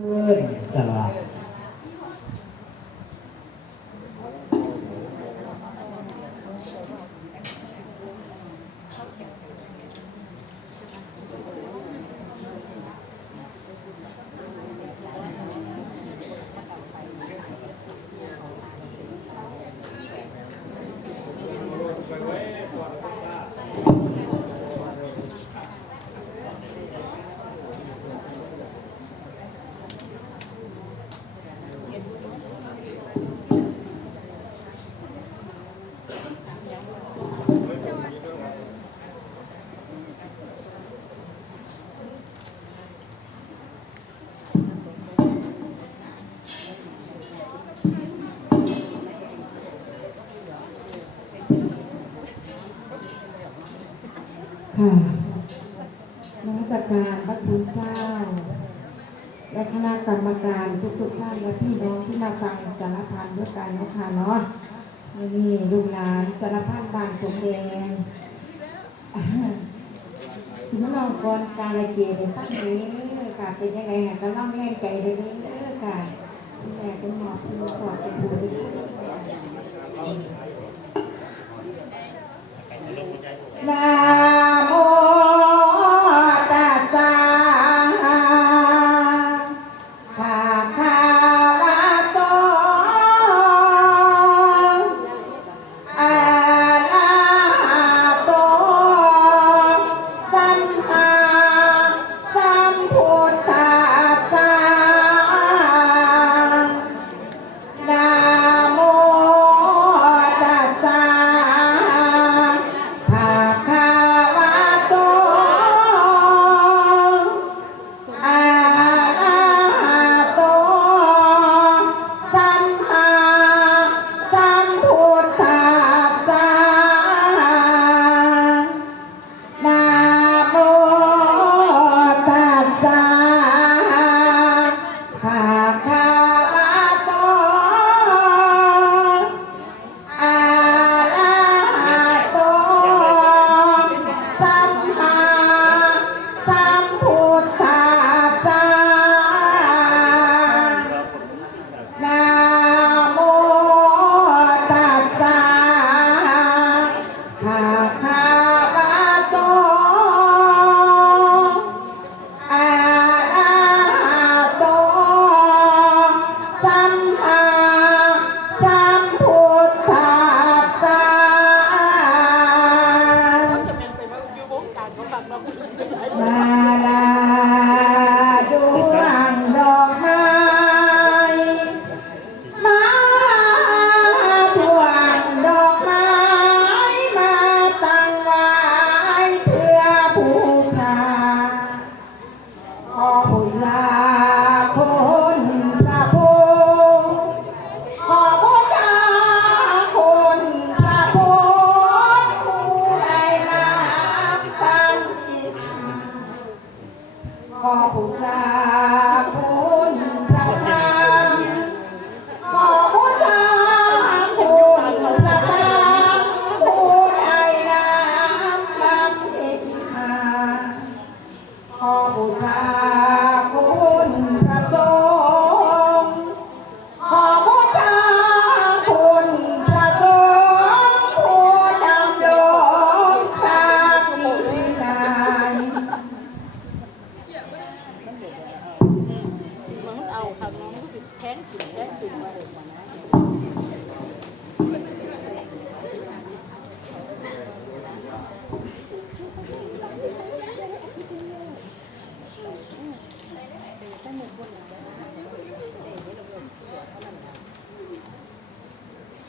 เอิ้นตลาด ค่ะนมัสการพระคุณเจ้า และคณะกรรมการ ทุกท่านและพี่น้องที่มาฟังสารพันด้วยกันนะค่ะเนาะนี่ลูกหลานสารพันบางสมแดงอ่าถึงน้องกรการละเกียรติตั้งนี้ค่ะเป็นยังไงค่ะก็ล่องแรงใจเลยเด้อค่ะแม่เป็นหมอเป็นปอดเป็นหูดีนะ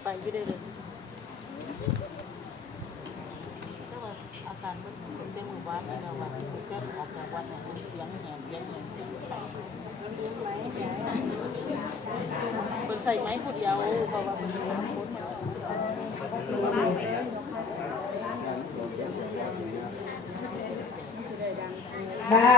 ไปไม่ได้เลยแต่ว่าอาการมันเป็นเรื่องหมู่บ้านนี่นะว่าคือแก้ออกจากวัดเนี่ยมันเสียงแหบเสียงแหบเสียงไปเป็นใส่ไม้ขุดยาวเพราะว่าเป็นคนบัด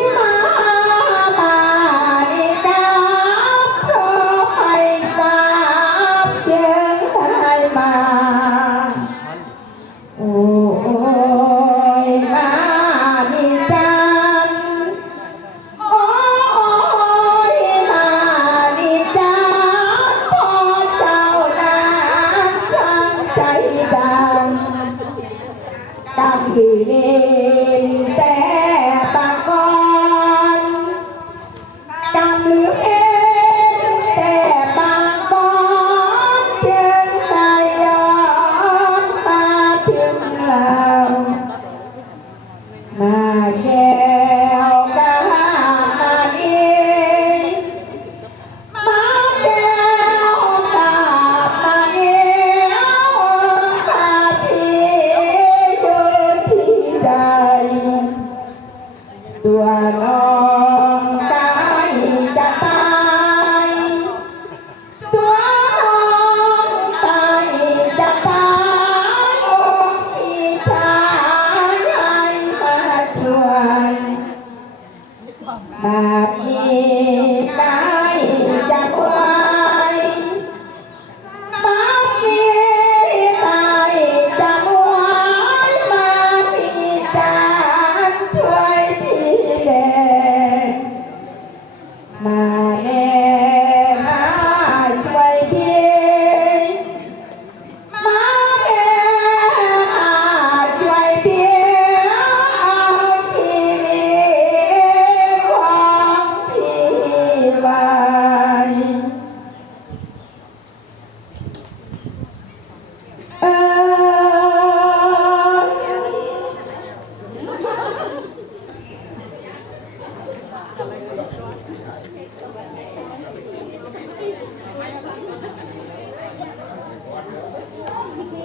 ขึ้น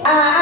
Uh,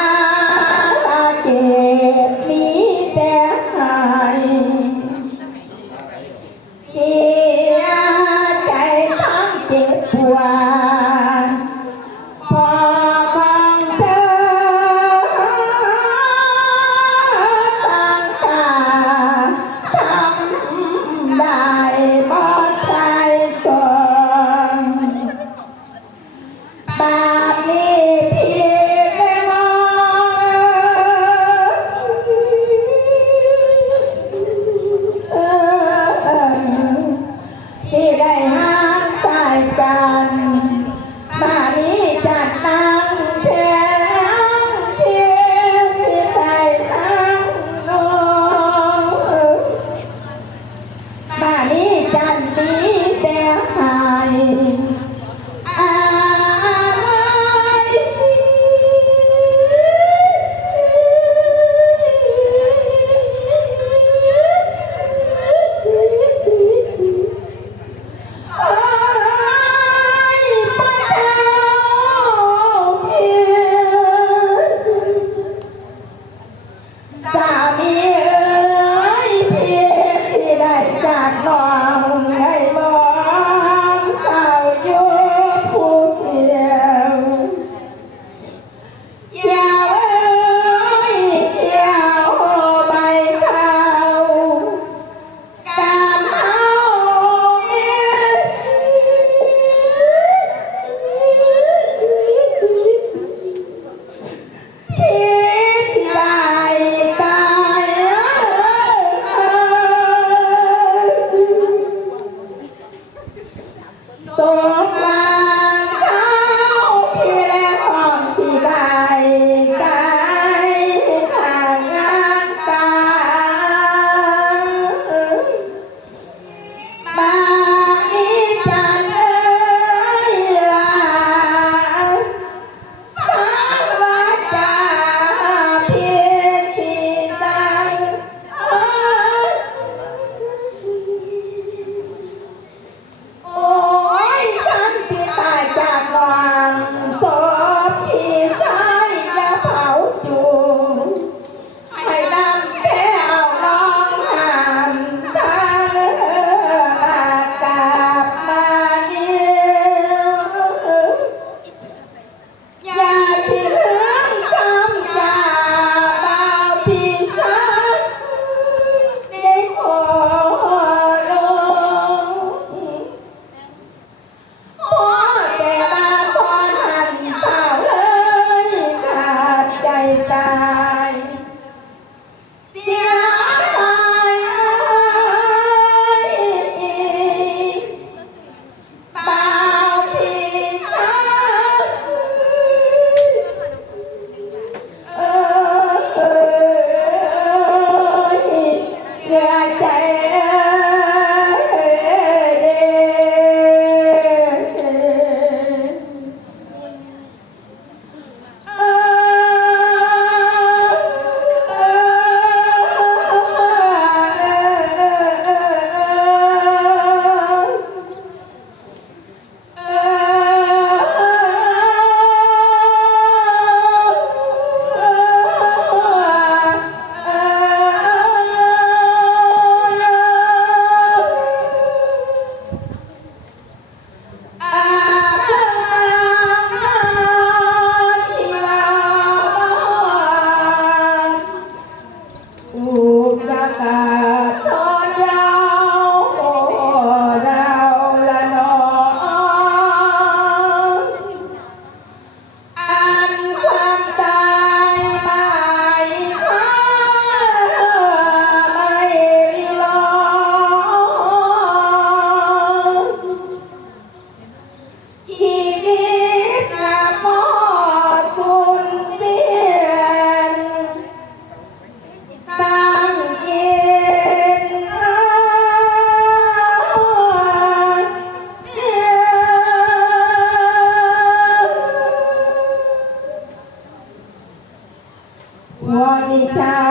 ิฉั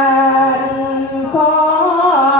นขอ